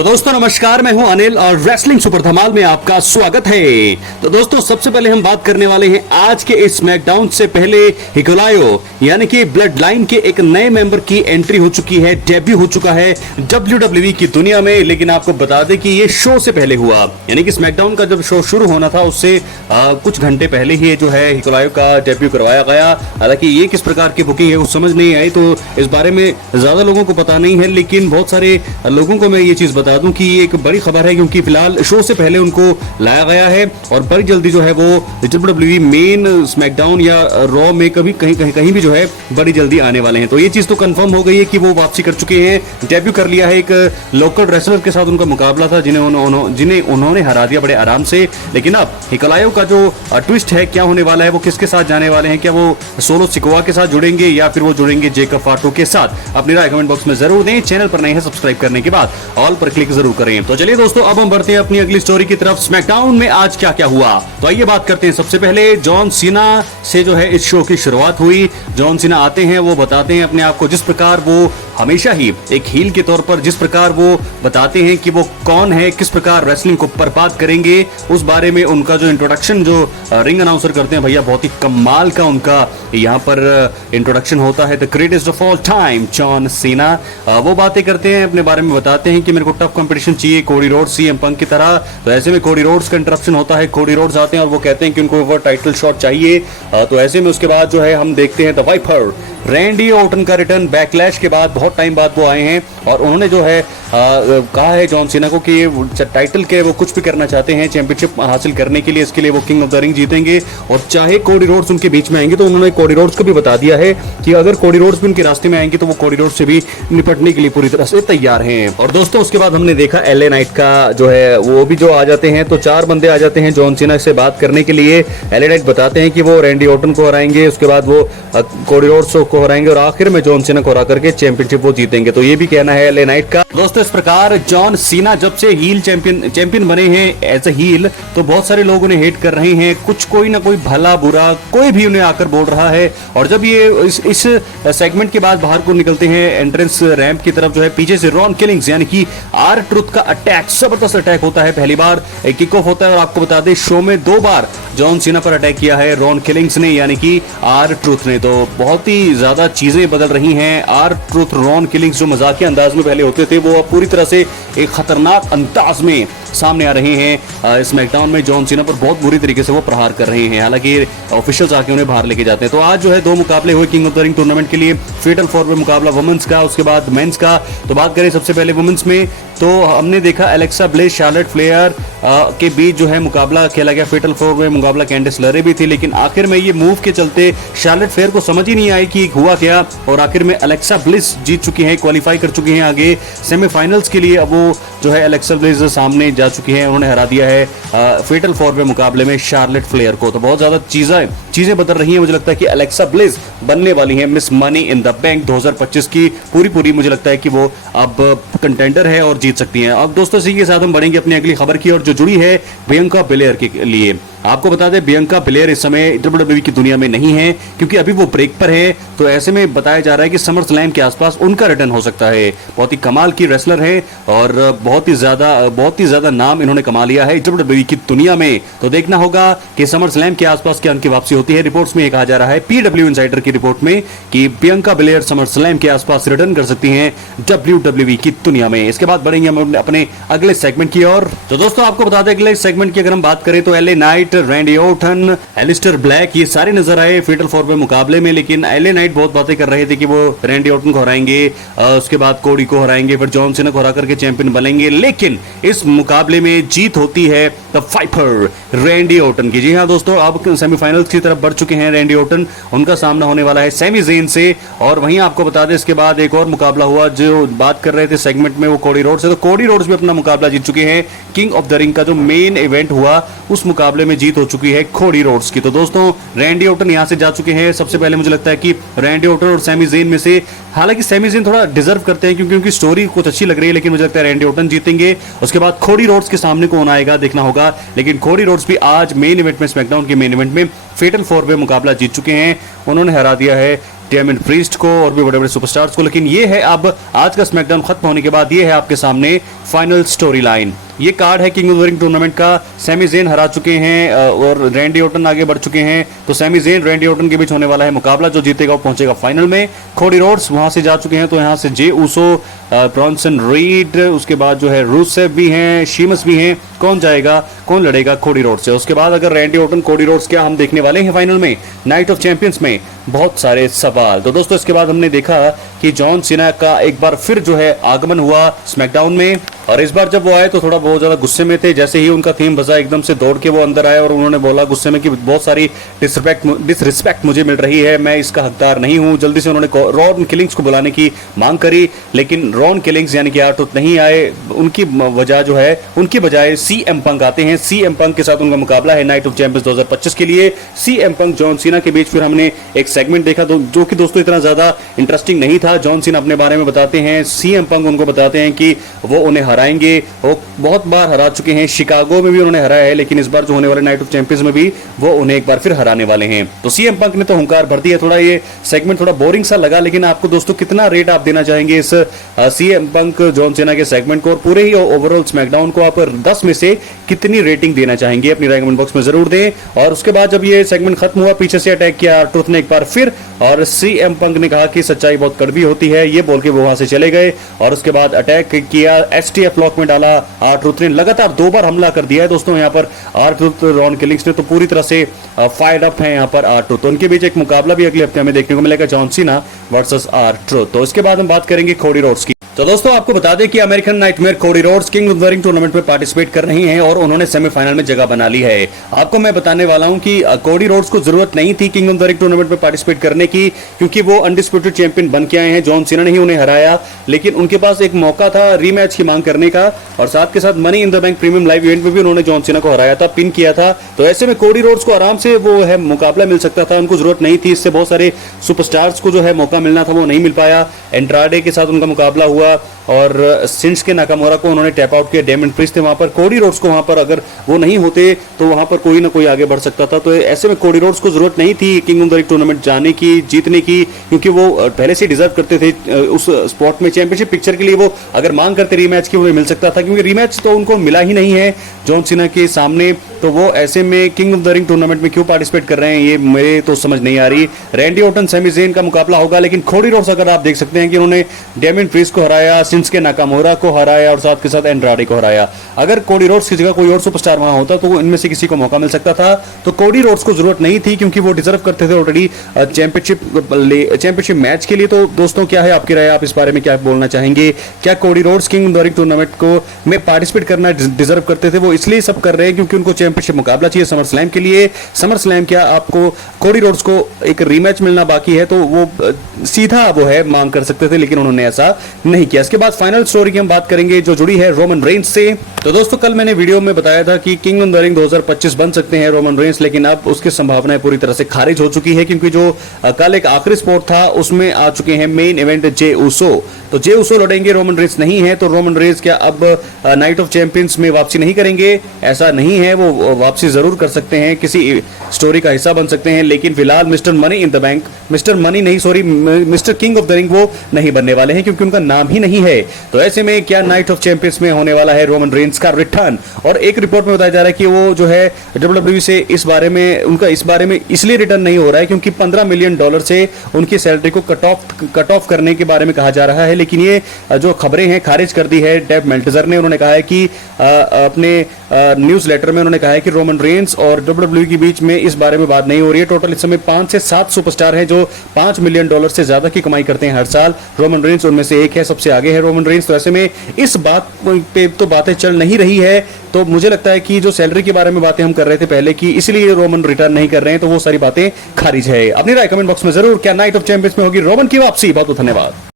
तो दोस्तों नमस्कार, मैं हूं अनिल और रेसलिंग सुपर धमाल में आपका स्वागत है। तो दोस्तों सबसे पहले हम बात करने वाले हैं आज के इस स्मैकडाउन से पहले हिकुलायो यानी कि ब्लड लाइन के एक नए मेंबर की एंट्री हो चुकी है, डेब्यू हो चुका है WWE की दुनिया में। लेकिन आपको बता दें कि ये शो से पहले हुआ, यानी कि स्मैकडाउन का जब शो शुरू होना था उससे कुछ घंटे पहले ही जो है हिकुलायो का डेब्यू करवाया गया। हालांकि ये किस प्रकार की बुकिंग है वो समझ नहीं आई, तो इस बारे में ज्यादा लोगों को पता नहीं है, लेकिन बहुत सारे लोगों को मैं ये चीज बता दूं कि ये एक बड़ी खबर है, क्योंकि फिलहाल शो से पहले उनको लाया गया है और बड़ी जल्दी जो है वो WWE मेन स्मैकडाउन या रॉ में कहीं भी जो है बड़ी जल्दी आने वाले हैं। तो ये चीज तो कंफर्म हो गई है कि वो वापसी कर चुके हैं, डेब्यू कर लिया है। एक लोकल रेसलर के साथ उनका मुकाबला था जिन्हें उन्होंने हरा दिया बड़े आराम से। लेकिन अब हिकुलायो का जो ट्विस्ट है क्या होने वाला है, वो किसके साथ जाने वाले हैं, क्या वो सोलो सिकोआ के साथ जुड़ेंगे या फिर वो जुड़ेंगे जेकब फाटो के साथ, अपनी राय कमेंट बॉक्स में जरूर दें। चैनल पर नए हैं सब्सक्राइब करने के बाद ऑल पर क्लिक जरूर करें। तो चलिए दोस्तों अब हम बढ़ते हैं अपनी अगली स्टोरी की तरफ। स्मैकडाउन में आज क्या क्या हुआ, तो आइए बात करते हैं। सबसे पहले जॉन सीना से जो है इस शो की शुरुआत हुई। जॉन सीना आते हैं, वो बताते हैं अपने आप को, जिस प्रकार वो हमेशा ही एक हील के तौर पर जिस प्रकार वो बताते हैं कि वो कौन है, किस प्रकार रेसलिंग को बर्बाद करेंगे, उस बारे में उनका जो इंट्रोडक्शन जो रिंग अनाउंसर करते हैं भैया, बहुत ही कमाल का उनका यहाँ पर इंट्रोडक्शन होता है। The greatest of all time John Cena वो बातें करते हैं, अपने बारे में बताते हैं कि मेरे को टफ कंपटीशन चाहिए, कोडी रोड्स सीएम पंक की तरह। तो ऐसे में कोडी रोड्स का इंटरप्शन होता है, कोडी रोड्स आते हैं और वो कहते हैं कि उनको वो टाइटल शॉट चाहिए। तो ऐसे में उसके बाद जो है हम देखते हैं द वाइपर रैंडी ऑर्टन का रिटर्न बैकलैश के बाद, बहुत टाइम बाद वो आए हैं और उन्होंने जो है कहा है जॉन सीना को कि ये टाइटल के वो कुछ भी करना चाहते हैं चैंपियनशिप हासिल करने के लिए, इसके लिए वो किंग ऑफ द रिंग जीतेंगे और चाहे कोडी रोड्स उनके बीच में आएंगे। तो उन्होंने कोडी रोड्स को भी बता दिया है कि अगर कोडी रोड्स भी उनके रास्ते में आएंगे तो वो कोडी रोड्स से भी निपटने के लिए पूरी तरह से तैयार हैं। और दोस्तों उसके बाद हमने देखा एलए नाइट का जो है वो भी जो आ जाते हैं, तो 4 बंदे आ जाते हैं जॉन सीना से बात करने के लिए। एलए नाइट बताते हैं कि वो रैंडी ऑर्टन को हराएंगे, उसके बाद वो कोडी रोड्स को हराएंगे और आखिर में जॉन सीना को हरा करके चैंपियनशिप वो जीतेंगे। तो ये भी कहना है एलए नाइट का। दोस्तों इस प्रकार जॉन सीना जब से हील चैंपियन बने हैं एज अ हील, तो बहुत सारे लोग उन्हें हेट कर रहे हैं, कुछ कोई ना कोई भला बुरा कोई भी उन्हें आकर बोल रहा है। और जब ये इस सेगमेंट के बाद बाहर को निकलते हैं एंट्रेंस रैंप की तरफ, जो है पीछे से रॉन किलिंग्स यानी कि आर ट्रुथ का अटैक, जबरदस्त अटैक होता है। पहली बार किक ऑफ होता है और आपको बता दें शो में 2 बार जॉन सीना पर अटैक किया है रॉन किलिंग्स ने यानी कि आर ट्रुथ ने। तो बहुत ही ज्यादा चीजें बदल रही हैं। आर ट्रुथ रॉन किलिंग्स जो मजाकिया अंदाज में पहले होते थे, वो अब पूरी तरह से एक खतरनाक अंदाज में सामने आ रहे हैं। स्मैकडाउन में जॉन सीना पर बहुत बुरी तरीके से वो प्रहार कर रहे हैं, हालांकि ऑफिशियल्स आके उन्हें बाहर लेके जाते हैं। तो आज जो है 2 मुकाबले हुए king of the ring tournament के लिए, फेटल 4 में मुकाबला वुमेन्स का, उसके बाद मेंस का। तो बात करें सबसे पहले वुमेन्स में, तो हमने देखा एलेक्सा ब्लेस शार्लेट फ्लेयर के बीच जो है मुकाबला खेला गया। फेटल 4 में मुकाबला कैंडिस लरे भी थी, लेकिन आखिर में ये मूव के चलते शार्लेट फ्लेयर को समझ ही नहीं आई कि हुआ क्या, और आखिर में एलेक्सा ब्लिस जीत चुकी हैं, क्वालिफाई कर चुकी हैं आगे सेमीफाइनल्स के लिए। अब वो जो है एलेक्सा ब्लिस सामने जा चुकी हैं, उन्होंने हरा दिया है फेटल 4 में मुकाबले में शार्लेट फ्लेयर को। तो बहुत ज्यादा चीजें बदल रही हैं। मुझे लगता है कि एलेक्सा ब्लिस बनने वाली है miss money in the bank 2025 की पूरी। मुझे लगता है कि वो अब कंटेंडर है और जीत सकती हैं। अब दोस्तों इसी के साथ हम बढ़ेंगे अपनी अगली खबर की, और जो जुड़ी है बियांका बेलेयर के लिए। आपको बता दें बियांका बेलेयर इस समय WWE की दुनिया में नहीं है, क्योंकि अभी वो ब्रेक पर है। तो ऐसे में बताया जा रहा है कि समर स्लैम के आसपास उनका रिटर्न हो सकता है। बहुत ही कमाल की रेसलर है और बहुत ही ज्यादा नाम इन्होंने कमा लिया है WWE की दुनिया में। तो देखना होगा कि समर स्लैम के आसपास क्या उनकी वापसी होती है। रिपोर्ट्स में कहा जा रहा है PW इनसाइडर की रिपोर्ट में कि बियांका बेलेयर समर स्लैम के आसपास रिटर्न कर सकती हैं WWE की दुनिया में। इसके बाद बढ़ेंगे हम अपने अगले सेगमेंट की ओर। तो दोस्तों आपको बता दें अगले सेगमेंट की अगर हम बात करें तो LA Knight, Randy Orton, Aleister Black, ये सारे नजर आए फेटल 4 में मुकाबले में। लेकिन एलए नाइट बहुत बातें कर रहे थे कि वो रैंडी ऑर्टन को हराएंगे, उसके बाद कोडी को हराएंगे, फिर जॉन सीना को हरा करके चैंपियन बनेंगे। लेकिन इस मुकाबले में जीत होती है द फाइपर रैंडी ऑर्टन की। जी हाँ दोस्तों, अब सेमीफाइनल्स की तरफ बढ़ चुके हैं रैंडी ऑर्टन, उनका सामना होने वाला है सैमी ज़ेन से। और वहीं आपको बता दें इसके बाद एक और मुकाबला हुआ जो बात कर रहे थे सेगमेंट में, वो कोडी रोड्स है। तो कोडी रोड्स भी अपना मुकाबला जीत चुके हैं। किंग ऑफ द रिंग का जो मेन इवेंट हुआ उस मुकाबले में जीत हो चुकी है कोडी रोड्स की। तो दोस्तों रैंडी ऑर्टन यहां से जा चुके हैं। सबसे पहले मुझे लगता है कि रैंडी ऑर्टन और सैमी ज़ेन में से, हालांकि सैमी ज़ेन थोड़ा डिजर्व करते हैं क्योंकि उनकी स्टोरी कुछ अच्छी लग रही है, लेकिन मुझे लगता है रैंडी ऑर्टन जीतेंगे। उसके बाद कोडी रोड्स के सामने कौन आएगा देखना होगा। लेकिन कोडी रोड्स भी आज मेन इवेंट में, स्मैकडाउन के मेन इवेंट में फेटल 4 में मुकाबला जीत चुके हैं। उन्होंने हरा दिया है डेमियन प्रीस्ट को और भी बड़े बड़े सुपरस्टार्स को। लेकिन ये है अब आज का स्मैकडाउन खत्म होने के बाद ये है आपके सामने फाइनल स्टोरी लाइन। ये कार्ड है king of the ring tournament का। सैमी ज़ेन हरा चुके हैं और रैंडी ऑर्टन आगे बढ़ चुके हैं। तो सैमी ज़ेन रैंडी ऑर्टन के बीच होने वाला है मुकाबला, जो जीतेगा वो पहुंचेगा फाइनल में। कोडी रोड्स वहां से जा चुके हैं, तो यहाँ से जे ऊसो, ब्रॉन्सन रीड, उसके बाद जो है रूसेफ भी हैं, शीमस भी हैं। कौन जाएगा, कौन लड़ेगा कोडी रोड्स से? उसके बाद अगर रैंडी ऑर्टन कोडी रोड्स, क्या हम देखने वाले हैं फाइनल में नाइट ऑफ चैंपियंस में? बहुत सारे सवाल। तो दोस्तों इसके बाद हमने देखा कि जॉन सीना का एक बार फिर जो है आगमन हुआ स्मैकडाउन में, और इस बार जब वो आए तो थोड़ा बहुत ज्यादा गुस्से में थे। जैसे ही उनका थीम बजा एकदम से दौड़ के वो अंदर आए और उन्होंने बोला गुस्से में कि बहुत सारी डिसरिस्पेक्ट मुझे मिल रही है, मैं इसका हकदार नहीं हूं। जल्दी से उन्होंने रॉन किलिंग्स को बुलाने की मांग करी, लेकिन रॉन किलिंग्स यानी कि आर-ट्रूथ नहीं आए। उनकी वजह जो है, उनकी बजाय सीएम पंक आते हैं। सीएम पंक के साथ उनका मुकाबला है नाइट ऑफ चैंपियंस 2025 के लिए। सीएम पंक जॉन सीना के बीच फिर हमने एक सेगमेंट देखा जो कि दोस्तों इतना ज्यादा इंटरेस्टिंग नहीं था। जॉन सीना अपने बारे में बताते हैं, सीएम पंक उनको बताते हैं कि वो उन्हें हराएंगे। वो बहुत बार हरा चुके हैं, शिकागो में भी उन्होंने हराया है, लेकिन इस बार जो होने वाले नाइट ऑफ चैंपियंस में भी वो उन्हें एक बार फिर हराने वाले हैं। तो सीएम पंक ने तो हुंकार भर दिया। थोड़ा ये सेगमेंट थोड़ा बोरिंग सा लगा, लेकिन आपको दोस्तों कितना रेट आप देना चाहेंगे इस सीएम पंक जॉन सीना के सेगमेंट को और पूरे ही ओवरऑल स्मैकडाउन को? आप 10 में से कितनी रेटिंग देना चाहेंगे? अपनी राय कमेंट बॉक्स में जरूर दें। और उसके बाद जब ये सेगमेंट खत्म हुआ, पीछे से अटैक किया आर-ट्रूथ ने एक बार फिर, और सीएम पंक ने कहा कि सच्चाई बहुत कड़वी होती है, ये बोल के वो वहां से चले गए। और उसके बाद अटैक किया, एसटीएफ लॉक में डाला आर-ट्रूथ ने। लगातार 2 बार हमला कर दिया है दोस्तों यहाँ पर आर-ट्रूथ, रॉन किलिंग्स ने तो पूरी तरह से फायर अप है यहाँ पर आर-ट्रूथ। तो उनके बीच एक मुकाबला भी अगले हफ्ते हमें देखने को मिलेगा, जॉन सीना वर्सेस आर-ट्रूथ। तो इसके बाद हम बात करेंगे कोडी रोड्स की। तो दोस्तों आपको बता दें कि American nightmare Cody Rhodes king of the ring tournament में पार्टिसिपेट कर रही हैं और उन्होंने सेमीफाइनल में जगह बना ली है। आपको मैं बताने वाला हूं कि कोडी रोड्स को जरूरत नहीं थी king of the ring tournament में पार्टिसिपेट करने की, क्योंकि वो अनडिस्प्यूटेड चैंपियन बन के आए हैं। जॉन सीना ने ही उन्हें हराया, लेकिन उनके पास एक मौका था रीमैच की मांग करने का, और साथ के साथ money in the bank premium live event में भी उन्होंने जॉन सीना को हराया था, पिन किया था। तो ऐसे में कोडी रोड्स को आराम से वो है मुकाबला मिल सकता था, उनको जरूरत नहीं थी। इससे बहुत सारे सुपरस्टार्स को जो है मौका मिलना था, वो नहीं मिल पाया। एंड्राडे के साथ उनका मुकाबला हुआ और सिंस के नाकामोरा को उन्होंने टैप आउट किया। डेमियन प्रीस्ट थे वहां पर। कोडी रोड्स को वहां पर अगर वो नहीं होते तो वहां पर कोई ना कोई आगे बढ़ सकता था। तो ऐसे में कोडी रोड्स को जरूरत नहीं थी king of the ring tournament जाने की, जीतने की, क्योंकि वो पहले से डिजर्व करते थे उस स्पॉट में। चैंपियनशिप पिक्चर के लिए वो अगर मांग करते रीमैच की, उन्हें मिल सकता था, क्योंकि रीमैच तो उनको मिला ही नहीं है जॉन सीना के सामने। तो वो ऐसे में king of the ring tournament में क्यों पार्टिसिपेट कर रहे हैं, ये मेरे तो समझ नहीं आ रही। रैंडी ऑर्टन सैमी ज़ेन का मुकाबला होगा, लेकिन कोडी रोड्स अगर आप देख सकते हैं कि उन्होंने डेमियन प्रीस्ट को हराया, सिंस के नाकामोरा को हराया और साथ के साथ एंड्राडे को हराया। अगर कोडी रोड्स की जगह कोई और सुपरस्टार वहां होता तो इनमें से किसी को मौका मिल सकता था। तो कोडी रोड्स को जरूरत नहीं थी, क्योंकि वो डिजर्व करते थे ऑलरेडी चैंपियनशिप मैच के लिए। तो दोस्तों क्या है आपकी राय, आप इस बारे में क्या बोलना चाहेंगे? क्या Cody Rhodes king of the ring tournament को में पार्टिसिपेट करना डिजर्व करते थे? वो इसलिए सब कर रहे हैं क्योंकि उनको चैंपियनशिप मुकाबला चाहिए समर स्लैम के लिए। समर स्लैम क्या आपको कोडी रोड्स को एक रीमैच मिलना बाकी है, तो वो सीधा वो है मांग कर सकते थे, लेकिन उन्होंने ऐसा नहीं किया। इसके बाद फाइनल स्टोरी की हम बात करेंगे जो जुड़ी है रोमन रेंस से। तो दोस्तों कल मैंने वीडियो में बताया था कि किंग ऑफ द रिंग 2025 बन सकते हैं रोमन रेंस, लेकिन अब उसकी संभावनाएं पूरी तरह से खारिज हो चुकी है, क्योंकि जो कल एक आखिरी स्पॉट था उसमें आ चुके हैं मेन इवेंट जे ऊसो। तो जे ऊसो लड़ेंगे, रोमन रेंस नहीं है। तो रोमन रेंस क्या अब नाइट ऑफ चैंपियंस में वापसी नहीं करेंगे? ऐसा नहीं है, वो वापसी जरूर कर सकते हैं, किसी स्टोरी का हिस्सा बन सकते हैं, लेकिन फिलहाल mister money in the bank, mister king of the ring वो नहीं बनने वाले हैं, क्योंकि उनका नाम ही नहीं है। तो ऐसे में क्या नाइट ऑफ चैंपियंस में होने वाला है रोमन रेंस का रिटर्न? और एक रिपोर्ट में बताया जा रहा है कि वो जो है WWE से इस बारे में इसलिए रिटर्न नहीं हो रहा है क्योंकि $15 मिलियन से उनकी सैलरी को कट ऑफ करने के बारे में कहा जा रहा है। लेकिन ये जो खबरें हैं खारिज कर दी है डेव मेल्टजर ने। उन्होंने कहा है कि अपने न्यूज लेटर में उन्होंने कहा है कि रोमन रेंस और WWE के बीच में इस बारे में बात नहीं हो रही है। टोटल इस समय 5 से 7 सुपरस्टार हैं जो $5 मिलियन से ज्यादा की कमाई करते हैं हर साल। रोमन रेंस उनमें से एक है, सबसे आगे है रोमन रेंस। तो ऐसे में इस बात पे तो बातें चल नहीं रही है। तो मुझे लगता है कि जो सैलरी के बारे में बातें हम कर रहे थे पहले की, इसलिए रोमन रिटर्न नहीं कर रहे हैं, तो वो सारी बातें खारिज है। अपनी राय कमेंट बॉक्स में जरूर। क्या नाइट ऑफ चैंपियंस में होगी रोमन की वापसी? बहुत बहुत धन्यवाद।